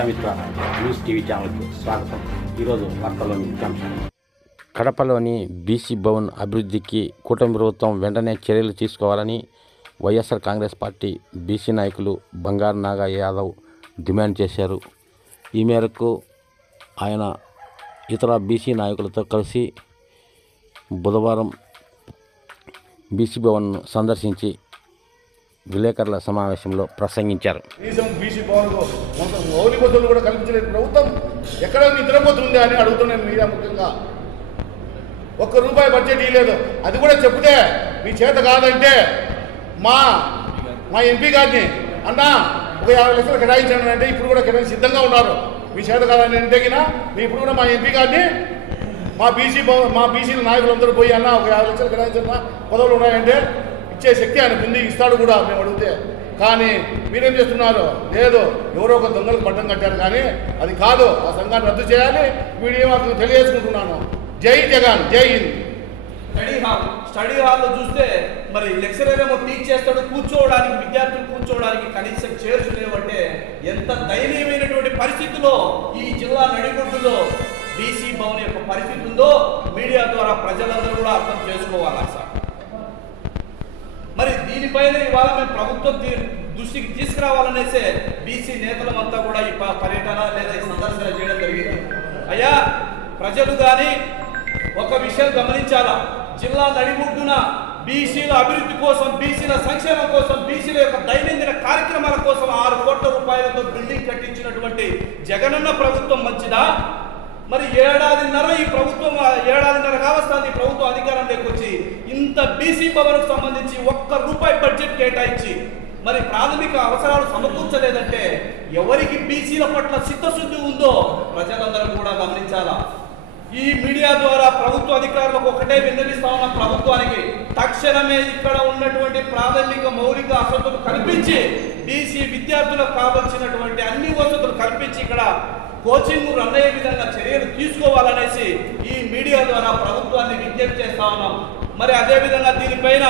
Prajamitra news TV ఛానల్కు స్వాగతం. ఈరోజు వార్తల్లోని ముఖ్యాంశాలు. కడపలోని బీసీ భవన్ అభివృద్ధికి కూటమి ప్రభుత్వం వెంటనే చర్యలు తీసుకోవాలని వైఎస్ఆర్ కాంగ్రెస్ పార్టీ బీసీ నాయకులు బంగారు నాగ యాదవ్ డిమాండ్ చేశారు. ఈ మేరకు ఆయన ఇతర బీసీ నాయకులతో కలిసి బుధవారం బీసీ భవన్ను సందర్శించి విలేకరుల సమావేశంలో ప్రసంగించారు. బీసీ భవన్లో మౌలిక వసతులు కూడా కల్పించలేదు ప్రభుత్వం. ఎక్కడ నిద్రపోతుంది అని అడుగుతున్నాను మీడియా ముఖ్యంగా. ₹1 బడ్జెట్ ఇవ్వలేదు. అది కూడా చెప్తే మీ చేత కాదంటే మా ఎంపీ గారిని అన్నా ఒక 50 లక్షలు కేటాయించండి అంటే ఇప్పుడు కూడా కేటాయించి సిద్ధంగా ఉన్నారు. మీ చేత కాదని అంటే మీ ఇప్పుడు కూడా మా ఎంపీ గారిని మా బీసీల నాయకులందరూ పోయి అన్న ఒక 50 లక్షలు కేటాయించన్నా పదవులు ఉన్నాయంటే ఇచ్చే శక్తి ఆయనకు ఉంది, ఇస్తాడు కూడా మేము అడిగితే. కానీ మీరేం చేస్తున్నారు? లేదు, ఎవరో ఒక దొంగలకు పట్టం కట్టారు, కానీ అది కాదు. ఆ సంఘాన్ని రద్దు చేయాలి. మీడియా మాకు తెలియజేసుకుంటున్నాను. జై జగన్, జై హింద్. స్టడీ హాల్లో చూస్తే మరి లెక్చరర్ ఏమో టీచ్ చేస్తాడు, కూర్చోవడానికి విద్యార్థులు కూర్చోవడానికి కనీసం చైర్స్ లేవంటే ఎంత దయనీయమైనటువంటి పరిస్థితుల్లో ఈ జిల్లా నడిగొడ్డులో బీసీ భవన్ యొక్క పరిస్థితి ఉందో మీడియా ద్వారా ప్రజలందరూ కూడా అర్థం చేసుకోవాలా సార్. మరి దీనిపైన ఇవాళ మేము ప్రభుత్వం దృష్టికి తీసుకురావాలనేసే బీసీ నేతలమంతా కూడా ఈ పర్యటన లేదా ఈ సందర్శన చేయడం జరిగింది. అయ్యా, ప్రజలు కానీ ఒక విషయం గమనించాలా. జిల్లా నడిముడ్డున బీసీల అభివృద్ధి కోసం, బీసీల సంక్షేమం కోసం, బీసీల యొక్క దైనందిన కార్యక్రమాల కోసం 6 కోట్ల రూపాయలతో బిల్డింగ్ కట్టించినటువంటి జగనన్న ప్రభుత్వం మంచిదా? మరి ఈ ప్రభుత్వం ఏడాదిన్నర కావస్తుంది ఈ ప్రభుత్వం అధికారంలోకి వచ్చి ఇంత బీసీ భవన్కు సంబంధించి ₹1 బడ్జెట్ కేటాయించి మరి ప్రాథమిక అవసరాలు సమకూర్చలేదంటే ఎవరికి బీసీల పట్ల చిత్తశుద్ధి ఉందో ప్రజలందరూ కూడా గమనించాలా. ఈ మీడియా ద్వారా ప్రభుత్వ అధికారులకు ఒకటే విన్నవిస్తా ఉన్న ప్రభుత్వానికి తక్షణమే ఇక్కడ ఉన్నటువంటి ప్రాథమిక మౌలిక వసతులు కల్పించి బీసీ విద్యార్థులకు కావలసినటువంటి అన్ని వసతులు కల్పించి ఇక్కడ కోచింగ్ రన్ అయ్యే విధంగా చర్యలు తీసుకోవాలనేసి ఈ మీడియా ద్వారా ప్రభుత్వాన్ని విజ్ఞప్తి చేస్తా ఉన్నాం. మరి అదేవిధంగా దీనిపైన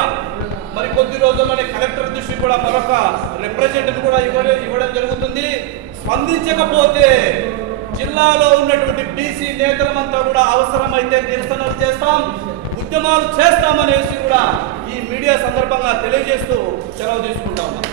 మరి కొద్ది రోజుల్లోనే కలెక్టర్ దృష్టి కూడా మరొక రిప్రజెంటేటివ్ కూడా ఇవ్వడం జరుగుతుంది. స్పందించకపోతే జిల్లాలో ఉన్నటువంటి బీసీ నేతలమంతా కూడా అవసరమైతే నిరసనలు చేస్తాం, ఉద్యమాలు చేస్తామనేసి కూడా ఈ మీడియా సందర్భంగా తెలియజేస్తూ సెలవు తీసుకుంటా ఉన్నాం.